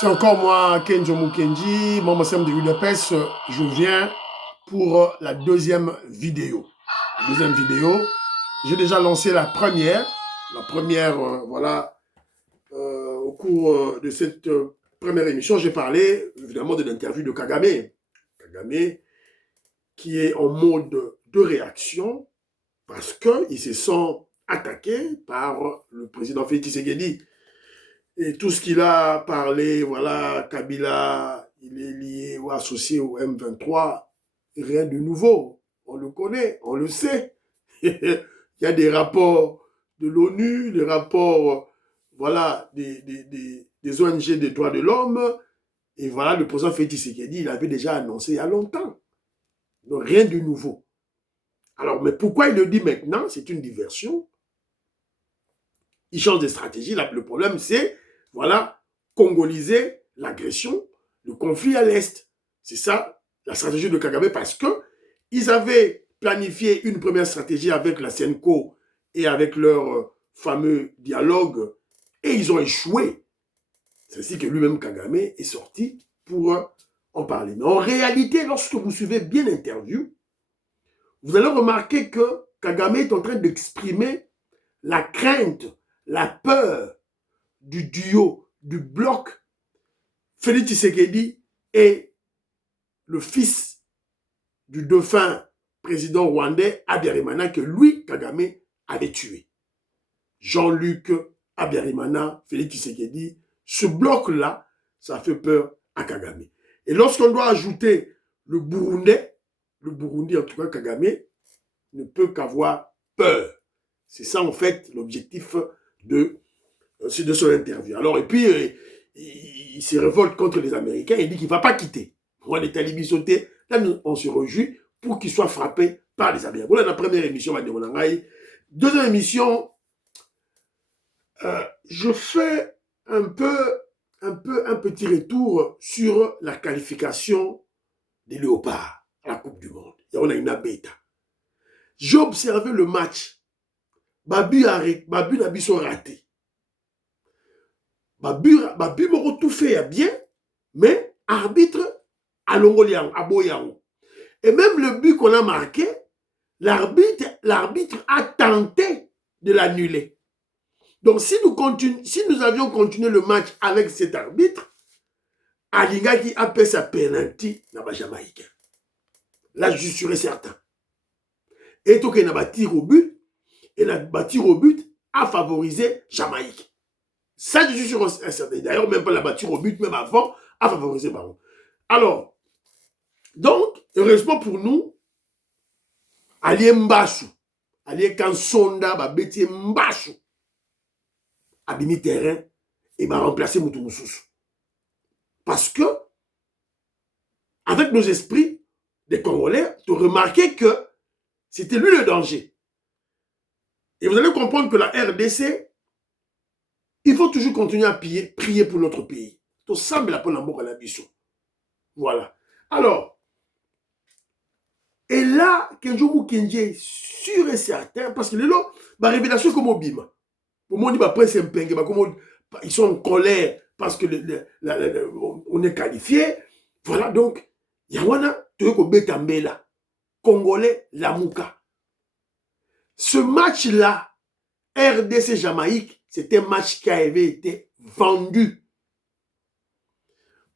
C'est encore moi, Kenjo Mukendi, membre SEM de UDPS. Je viens pour la deuxième vidéo. J'ai déjà lancé la première. Voilà, au cours de cette première émission, j'ai parlé évidemment de l'interview de Kagame. Kagame qui est en mode de réaction parce qu'il se sent attaqué par le président Félix Tshisekedi. Et tout ce qu'il a parlé, voilà, Kabila, il est lié ou associé au M23, rien de nouveau. On le connaît, on le sait. Il y a des rapports de l'ONU, des rapports, voilà, des ONG des droits de l'homme. Et voilà, le président Félix Tshisekedi, il avait déjà annoncé il y a longtemps. Donc rien de nouveau. Alors, mais pourquoi il le dit maintenant? C'est une diversion. Il change de stratégie. Là, le problème, c'est, voilà, congoliser l'agression, le conflit à l'Est. C'est ça, la stratégie de Kagame, parce qu'ils avaient planifié une première stratégie avec la CENCO et avec leur fameux dialogue, et ils ont échoué. C'est ainsi que lui-même, Kagame, est sorti pour en parler. Mais en réalité, lorsque vous suivez bien l'interview, vous allez remarquer que Kagame est en train d'exprimer la crainte, la peur du duo, du bloc Félix Tshisekedi et le fils du dauphin président rwandais Habyarimana que lui, Kagame, avait tué. Jean-Luc Habyarimana, Félix Tshisekedi, ce bloc-là, ça fait peur à Kagame. Et lorsqu'on doit ajouter le Burundi, en tout cas Kagame, ne peut qu'avoir peur. C'est ça, en fait, l'objectif de son interview. Alors, et puis, il se révolte contre les Américains, il dit qu'il ne va pas quitter. On est talibis sauté, là, on se réjouit pour qu'il soit frappé par les Américains. Voilà la première émission, deuxième émission, je fais un petit retour sur la qualification des Léopards à la Coupe du Monde. Et on a une bêta. J'ai observé le match. Babu n'a sont raté. Babu m'a tout fait bien, mais arbitre à Longolian, à Boyang. Et même le but qu'on a marqué, l'arbitre a tenté de l'annuler. Donc si nous avions continué le match avec cet arbitre, Alinga qui a fait sa penalty n'a pas Jamaïcain. Là, je suis certain. Et tout qu'il n'a pas tiré au but, et la tir au but a favorisé Jamaïque. Ça, je suis sûr certain. D'ailleurs, même pas la batture au but, même avant, a favorisé Baron. Alors, donc, heureusement pour nous, Alié Mbassou, Alié Kansonda, Babeti Mbassou, abimi terrain, et m'a remplacé Moutoumoussous. Parce que, avec nos esprits des Congolais, tu remarquais que c'était lui le danger. Et vous allez comprendre que la RDC, il faut toujours continuer à prier pour notre pays. Tout semble la l'amour à la biso. Voilà. Alors, et là, Kenjo Mukendi est sûr et certain, parce que les lots, la révélation comme au bima. Pour moi, on dit, après, c'est un pengue, ils sont en colère parce que on est qualifié. Voilà, donc, Yawana, Toyoko Betambela, Congolais, Lamouka. Ce match-là, RDC Jamaïque, c'est un match qui avait été vendu.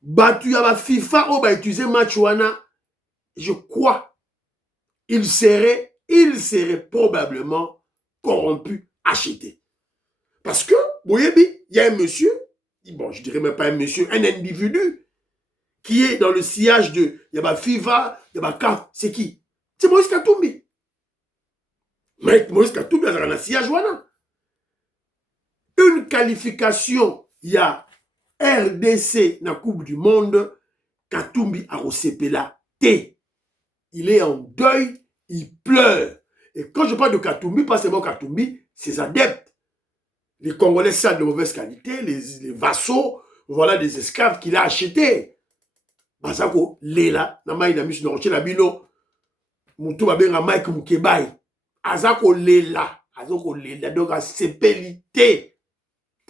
Battu à la FIFA, on va utiliser match wana, je crois, il serait probablement corrompu, acheté. Parce que, vous voyez, il y a un monsieur, bon, je dirais même pas un monsieur, un individu, qui est dans le sillage de, il y a FIFA, il y a CAF, c'est qui? C'est Moïse Katumbi. Mais Moïse Katumbi, il y a un sillage wana. Une qualification, il y a RDC na Coupe du Monde, Katumbi a Rosepela T. Il est en deuil, il pleure. Et quand je parle de Katumbi, pas seulement Katumbi, ses adeptes. Les Congolais sont de mauvaise qualité, les vassaux, voilà des esclaves qu'il a achetés. Bazako, Lela, Namaï Namis Norche Labino, Moutou Babenga Mike Mukebai. Azako Lela, donc à sepelité.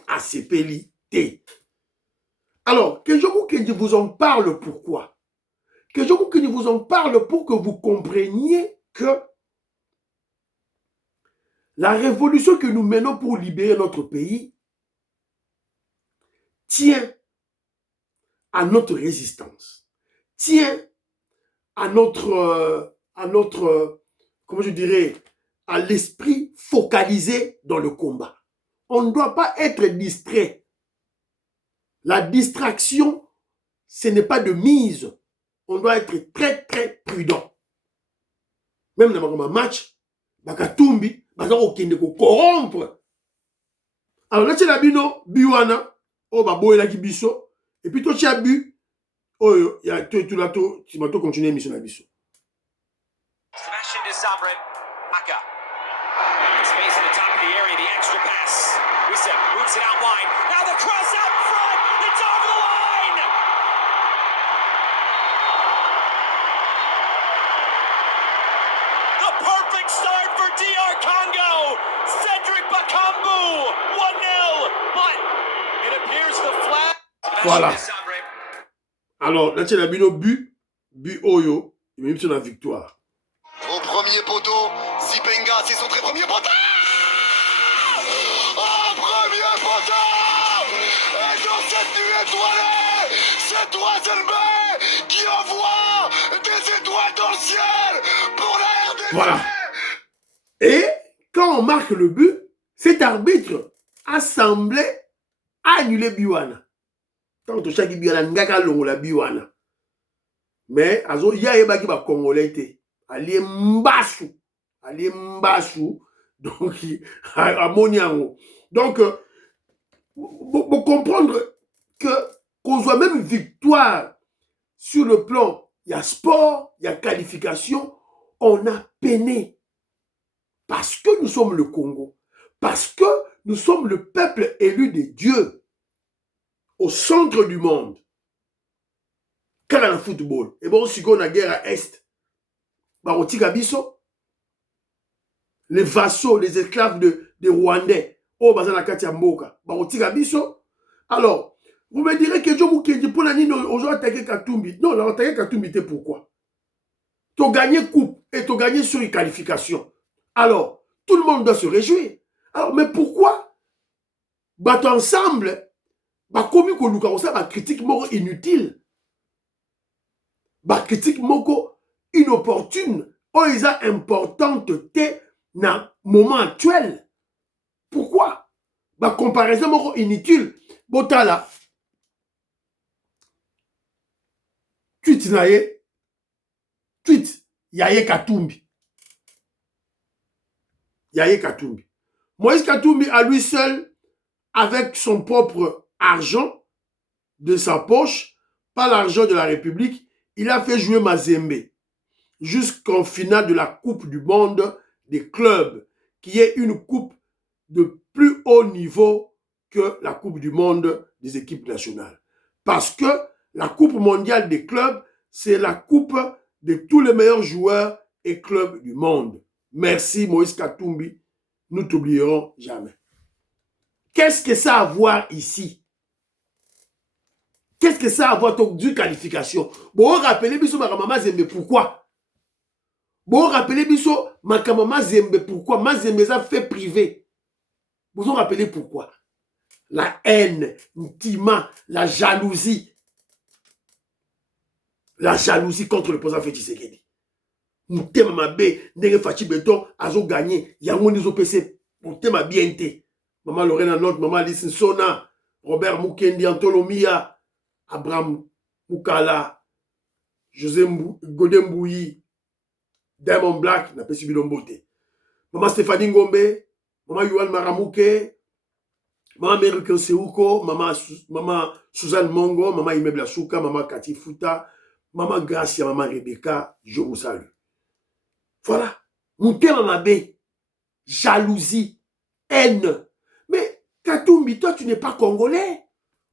À sepelité. Alors, que je vous en parle pourquoi? Que je vous en parle pour que vous compreniez que la révolution que nous menons pour libérer notre pays tient à notre résistance, tient à notre comment je dirais, à l'esprit focalisé dans le combat. On ne doit pas être distrait. La distraction, ce n'est pas de mise. On doit être très, très prudent. Même dans un match, Bakatumbi, Bakakokende ko corrompre. Alors là, tu as bino, biwana, oh, baboye ki biso, et puis toi, tu as bu, oh, il y a tout là, tu vas continuer mission à biso. Smash into Sabrin, Aka. Space at the top of the area, the extra pass. Wissa moves it out wide. Now the cross out front. It's over the line. The perfect start for DR Congo. Cedric Bakambu, 1-0. But it appears the flag. Voilà. Alors, là, tu as bino but Oyo, il met sur la victoire. Au premier poteau, Zipenga, c'est son très premier poteau. Oh, premier poteau. Et dans cette nuit étoilée, c'est Toisenbé qui envoie des étoiles dans le ciel pour la RDC. Voilà. Et quand on marque le but, cet arbitre a semblé annuler Biwana. Quand on chaque Biwana, ngaka longo la Biwana. Mais azo ya ebaki ba Congolais te. Ali mbasu. Donc à Moniango. Donc pour comprendre que qu'on soit même victoire sur le plan, il y a sport, il y a qualification, on a peiné. Parce que nous sommes le Congo. Parce que nous sommes le peuple élu de Dieu. Au centre du monde. Quand on a le football. Et bon, si on a guerre à Est, Barotika Biso, les vassaux, les esclaves des Rwandais, oh, Bazana Katia Mboka, Barotika Biso. Alors, vous me direz que Joe Mukendi, pour la Nino, on a attaqué Katumbi. Non, on a attaqué Katumbi, pourquoi? Tu as gagné coupe et tu as gagné sur une qualification. Alors, tout le monde doit se réjouir. Alors, mais pourquoi? Battre ensemble, comme qu'on ça, critique moko inutile. Critique moko inopportune. Oh, ils ont importante dans le moment actuel. Pourquoi? Comparaison moko inutile. Botala. Tweet naye. Tweet. Yaye Katumbi. Yaye Katumbi. Moïse Katumbi, à lui seul, avec son propre argent de sa poche, pas l'argent de la République, il a fait jouer Mazembe jusqu'en finale de la Coupe du Monde des clubs, qui est une coupe de plus haut niveau que la Coupe du Monde des équipes nationales. Parce que la Coupe mondiale des clubs, c'est la coupe de tous les meilleurs joueurs et clubs du monde. Merci Moïse Katumbi, nous t'oublierons jamais. Qu'est-ce que ça a à voir ici? Qu'est-ce que ça a à voir avec une qualification? Bon, rappelez biso Makamama Zembe, pourquoi? Bon, rappelez biso Makamama Zembe, pourquoi? Mazembe ça fait privé. Vous vous rappelez pourquoi? La haine, Ntima, la jalousie. La jalousie contre le président Félix Tshisekedi. Mutema mabe, ndenge Fachi Beton, azo gagné, yango nizo PC, mutema bien te. Maman Lorena Note, maman Alice Sona, Robert Mukendi, Antolomia, Abraham Mukala, José Godembouyi, Diamond Black, n'a pas subi l'ombote. Maman Stéphanie Ngombe, maman Yuan Maramouke, maman Merikel Seuko, maman Suzanne Mongo, maman Imebla Souka, maman Kati Futa, maman Gracia, maman Rebecca, je vous salue. Voilà. Moutema Mabé, jalousie, haine. Mais Katumbi, toi, tu n'es pas congolais.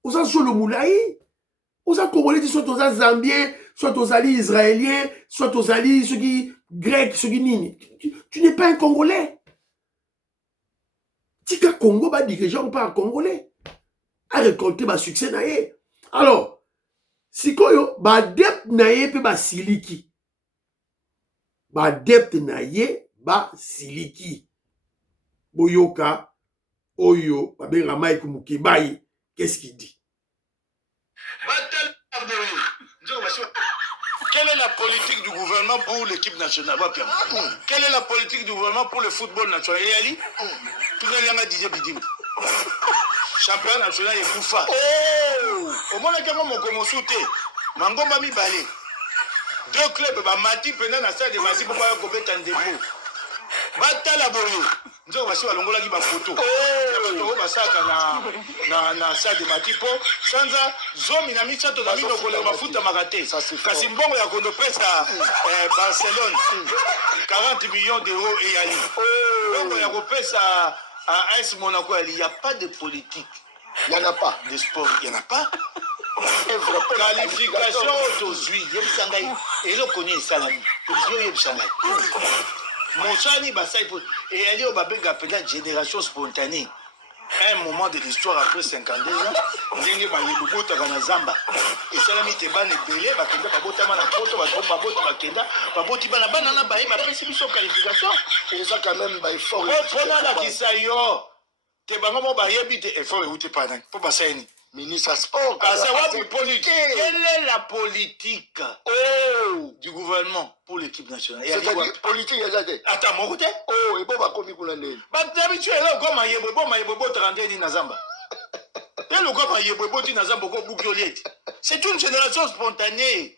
Aux Solo Moulaï. Aux Congolais, soit aux Zambiens, soit aux alliés israéliens, soit aux alliés, ceux qui grecs, ceux qui nini. Tu n'es pas un Congolais. Tika Congo, bah, dirigeant pas un Congolais. A récolté ma succès naïe. Alors, sikoyo, badepte na ye pe basiliki. Badepte na ye basiliki. Boyoka, oyo, babenga Mike Mukebai, qu'est-ce qu'il dit? Quelle est la politique du gouvernement pour l'équipe nationale? Quelle est la politique du gouvernement pour le football national? Champion national et Koufa. Au moins, il y a mon commensouté. Mangomba mi balé. Deux clubs, Mati, pendant la salle de Mati, pour pas qu'on mette un démo. Batala Boyo. Nous avons passé à l'ongola qui va photo. Nous avons passé à la salle de Mati. Sans ça, Zomi n'a mis ça dans la mine au foot à Magaté. Kasimbon a qu'on pèse à Barcelone. 40 millions d'euros et Ali. Donc, on a repéré ça à AS Monaco. Il n'y a pas de politique. Il n'y en a pas. De sport, il n'y en a pas. Qualification aujourd'hui. Et le connaît Salami. Monsani Basai et elle est au Babé Gapela génération spontanée. Un moment de l'histoire après 52 ans, Ndenge Bayebubo Tagana Zamba. Et Salami Teban et Belé, Bakenda Babotama la Poto, Babota Bakenda, Baboti Banana Baye, ma précipitation qualification. Et ça quand même, bah, il faut. Pendant la Kisayo, Tebango Bayebi, et faut où t'es pas dans. Pour Bassaini. Ministre Sport. Quelle est la politique du gouvernement pour l'équipe nationale? C'est-à-dire politique, attends, mon côté? Oh, et bon, bah, comme il vous l'a dit. Bah, d'habitude, là, comme il y a bon, 30 ans, Nazamba. Et le comme il y a bon, Nazamba, c'est une génération spontanée.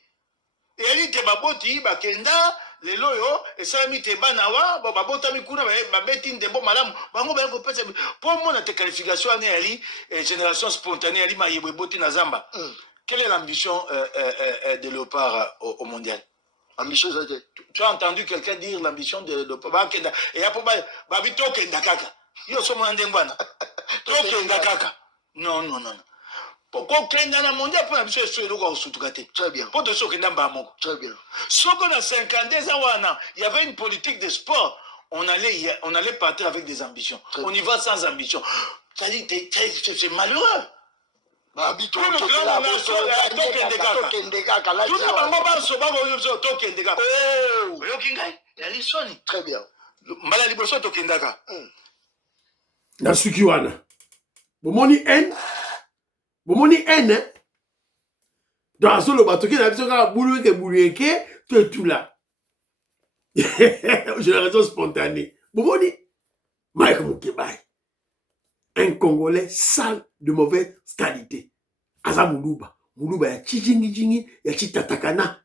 Et elle dit, Baboti, Bakenda, les loyo, et ça mis tes banawa, babota mikuna, babeti de bon madame, bango bango pèse. Pour moi, la qualification en Ali, génération spontanée, Ali Mayeboti Nazamba. Quelle est l'ambition de Léopard au mondial? Ambition, tu as entendu quelqu'un dire l'ambition de Léopard? Et après, Babito Kendakaka. Yo sommes en Dengwana. Kendakaka. Non. Pourquoi Kenda na mondial pour l'ambition de Léopard? Très bien. Pour de ceux qui n'ont pas mon. Très bien. Ce qu'on a 52 ans, il y avait une politique de sport. On allait partir avec des ambitions. On y va sans ambition. C'est malheureux. Tout le grand nation est Tokendekaka. Tout le monde va se battre au Tokendekaka. Oh, il y a les sons. Très bien. Malali Bosso Tokendaka. Nasukiwana. Bomoni N. Bomoni N. Dans le bateau qui a bouloué, tout là. Génération spontanée. Bomoni. Mike Mukebai. Un Congolais sale de mauvaise qualité. Aza Moulouba. Moulouba ya chijingi, ya chitatakana.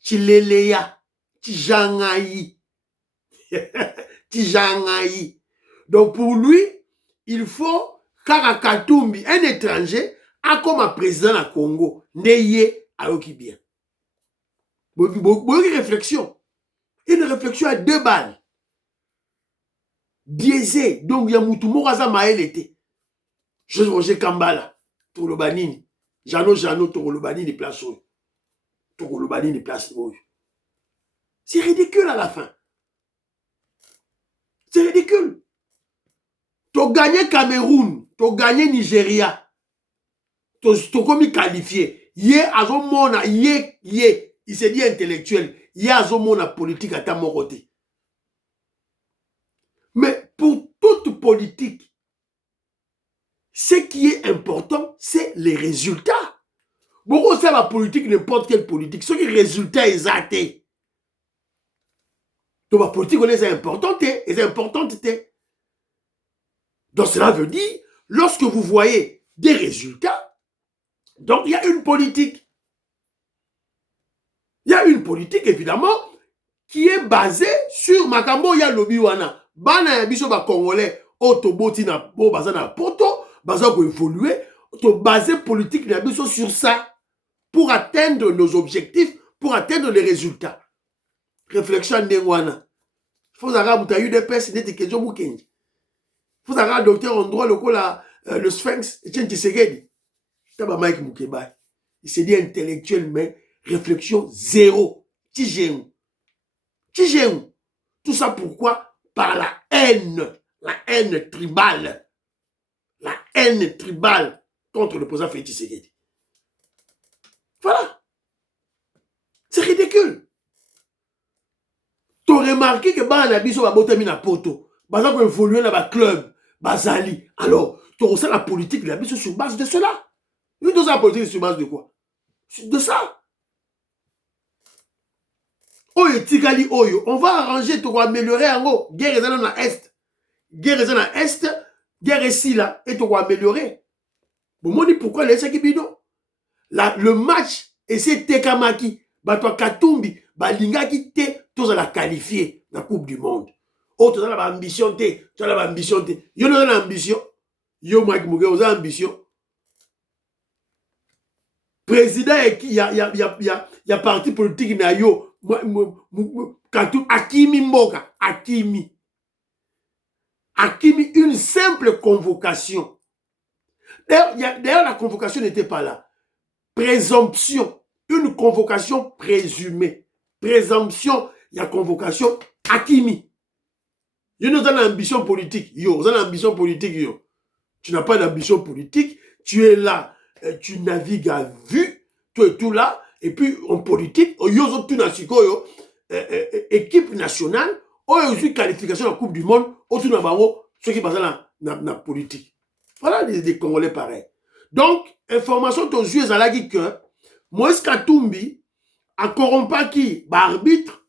Chileleya. Chijangayi. Chijangayi. Donc pour lui, il faut Karakatumbi, un étranger, a comme président du Congo. Neye ayoki bien. Beaucoup réflexion. Une réflexion à 2 balles. Biaisé. Donc, il y a Moutou Moraza Maël était. Je Roger Kambala. Toro Banini. Jano, Toro Banini, place où. Toro Banini, place où. C'est ridicule à la fin. C'est ridicule. Tu as gagné Cameroun. Tu as gagné Nigeria. Tu as comme qualifié. Yé, Azomona, yé. Il s'est dit intellectuel. Yé, Azomona politique à ta côté. Mais pour toute politique, ce qui est important, c'est les résultats. Beaucoup savent la politique, n'importe quelle politique. Ce qui est résultat exact. Donc la politique, on est importante. Donc cela veut dire, lorsque vous voyez des résultats, donc il y a une politique. Il y a une politique, évidemment, qui est basée sur Makambo ya Lobiwana. Bana ya biso ba Congolais, otoboti na bo bazana poto, baza ko évoluer, to baser politique na biso sur ça pour atteindre nos objectifs, pour atteindre les résultats. Réflexion ndengwana. Faut avoir buta UDPS n'était question mukenji. Faut avoir docteur en droit le Sphinx Etienne Tshisekedi. Taba Mike Mukebai. Il s'est dit intellectuel mais réflexion zéro. Tigéou. Tout ça pourquoi? Par la haine tribale contre le président Félix Tshisekedi. Voilà. C'est ridicule. Tu as remarqué que Bana Biso va botter na poto. Baza ko évoluer dans le club. Bazali. Alors, tu as la politique de la Biso sur base de cela. Nous avons la politique sur base de quoi? De ça. Oyo tikali oyo. On va arranger, tu vas améliorer en haut. Guerre est dans l'Est. Guerre est dans l'Est. Guerre est ici là. Et tu vas améliorer. Bon, moi, dis pourquoi les Sekibino? Le match, et c'est Tekamaki. Batwa Katumbi. Balinga qui te. Tous à la qualifier dans la Coupe du Monde. Oh, tu as l'ambition, tu as l'ambition. Yo n'a l'ambition. Yo, Mike Muge, vous avez l'ambition. Président, il y a parti politique, yo. Hakimi Mboka. Hakimi, une simple convocation. D'ailleurs, la convocation n'était pas là. Présomption. Une convocation présumée. Présomption. Il y a convocation Hakimi. Yo, nous avons l'ambition politique. Yo, vous avez l'ambition politique, yo. Tu n'as pas d'ambition politique. Tu es là. Tu navigues à vue. Tu es tout là. Et puis, en politique, yo, tout yo, équipe nationale, yo, qualification à la Coupe du Monde, tout ceux qui passent dans la politique. Voilà des Congolais pareils. Donc, information, aux yeux à la que Moïse Katumbi a corrompu qui? Arbitre.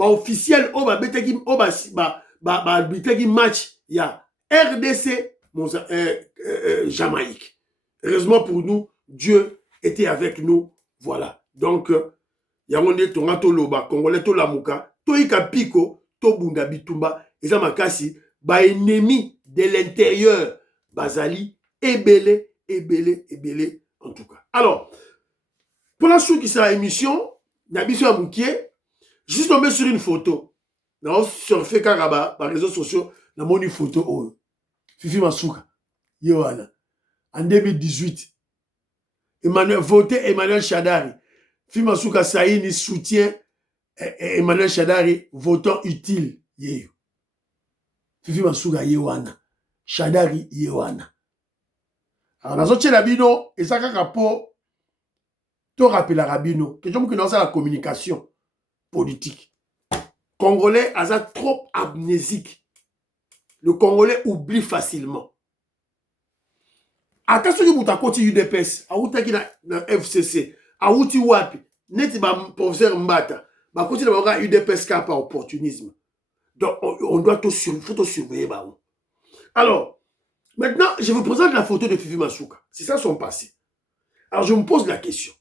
Officiel au match il y a RDC Jamaïque. Heureusement pour nous, Dieu était avec nous. Voilà. Donc il y a un tonga to loba congolais to lamuka to ikapiko to bunda bitumba eza makasi ba ennemi de l'intérieur bazali ebele en tout cas. Alors pour la suite qui sera émission nabiso ya mukie. Juste tombé sur une photo. Dans surfer Karaba, par les réseaux sociaux, dans mon photo, oh, Fifi Masuka, Yohana, en 2018, voté Emmanuel Shadari. Fifi Masuka Saïni soutient Emmanuel Shadari, votant utile. Yeyo. Fifi Masuka Yohana, Shadari Yohana. Alors, dans ce Rabino, et ça, rapport, tu rappelles la Rabino, que je me connais la communication politique. Congolais a trop amnésique. Le Congolais oublie facilement. Attention que vous avez UDPS, vous na FCC, vous wapi, net professeur Mbata, vous avez UDPS par opportunisme. Donc on doit tout surveiller. Alors, maintenant, je vous présente la photo de Fifi Masuka. C'est ça son passé. Alors je me pose la question.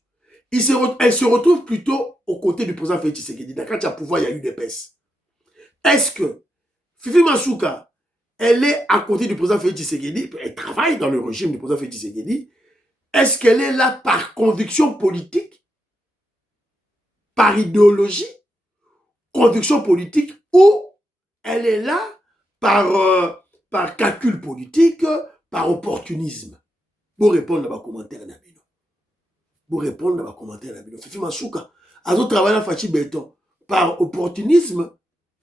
Elle se retrouve plutôt aux côtés du président Félix Tshisekedi. Quand il y a pouvoir, il y a eu des pèses. Est-ce que Fifi Masuka, elle est à côté du président Félix Tshisekedi, elle travaille dans le régime du président Félix Tshisekedi, est-ce qu'elle est là par conviction politique, par idéologie, conviction politique, ou elle est là par calcul politique, par opportunisme? Pour répondre à vos commentaires, Nabino. Pour répondre à vos commentaires, Nabino. Fifi Masuka, a travaillé à Fachi Béton par opportunisme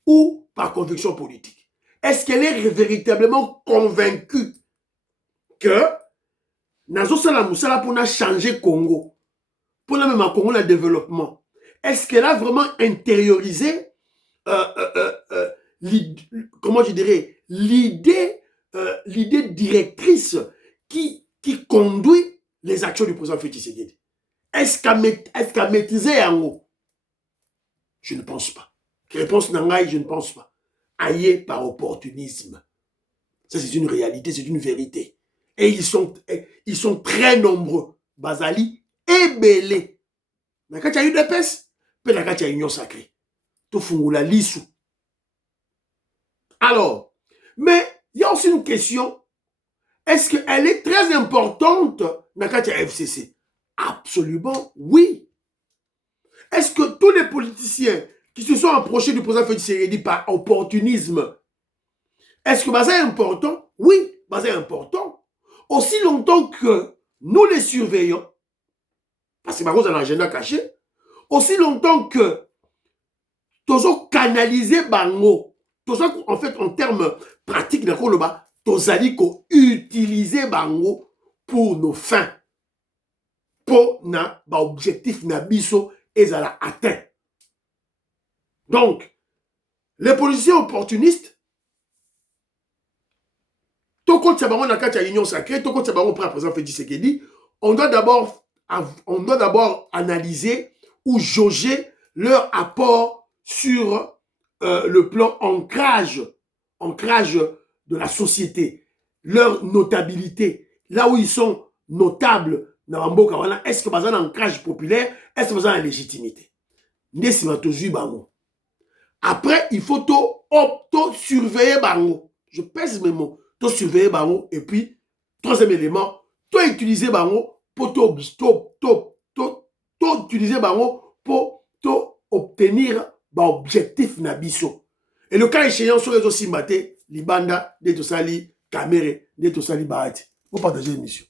ou par conviction politique? Est-ce qu'elle est véritablement convaincue que Nazo Salamoussala pour changer Congo, pour la même Congo, le développement? Est-ce qu'elle a vraiment intériorisé comment je dirais, l'idée directrice qui conduit les actions du président Félix Tshisekedi? Est-ce qu'elle maîtrisé en haut? Je ne pense pas. Réponse Nangaï, je ne pense pas. Aïe par opportunisme. Ça, c'est une réalité, c'est une vérité. Et ils sont très nombreux. Bazali et Belé. Nakati a eu des pèses, puis nakati a union sacrée. Tout fungula lissou. Alors, mais il y a aussi une question. Est-ce qu'elle est très importante nakati a FCC? Absolument, oui. Est-ce que tous les politiciens qui se sont approchés du président Félix Tshisekedi par opportunisme, est-ce que c'est important? Oui, c'est important. Aussi longtemps que nous les surveillons, parce que c'est un agenda caché, aussi longtemps que toujours canaliser bango, toujours en fait en termes pratiques, tous allons utiliser bango pour nos fins po na ba objectif na biso ezala atteint. Donc, les policiers opportunistes, toko tsabango na kati ya union sacrée, toko tsabango prend présent fait Tshisekedi, on doit d'abord analyser ou jauger leur apport sur le plan ancrage de la société, leur notabilité, là où ils sont notables dans Mboka wana, est-ce que bazan ancrage populaire, est-ce que bazan légitimité. Ndesi matozui bango. Après, il faut surveiller bango. Je pèse mes mots. Surveiller bango. Et puis, troisième élément, utiliser bango pour utiliser bango pour obtenir l'objectif nabiso. Et le cas échéant, sur les aussi maté, Libanda, Detosali, Kamere, Detosali Bahati. Vous partagez l'émission.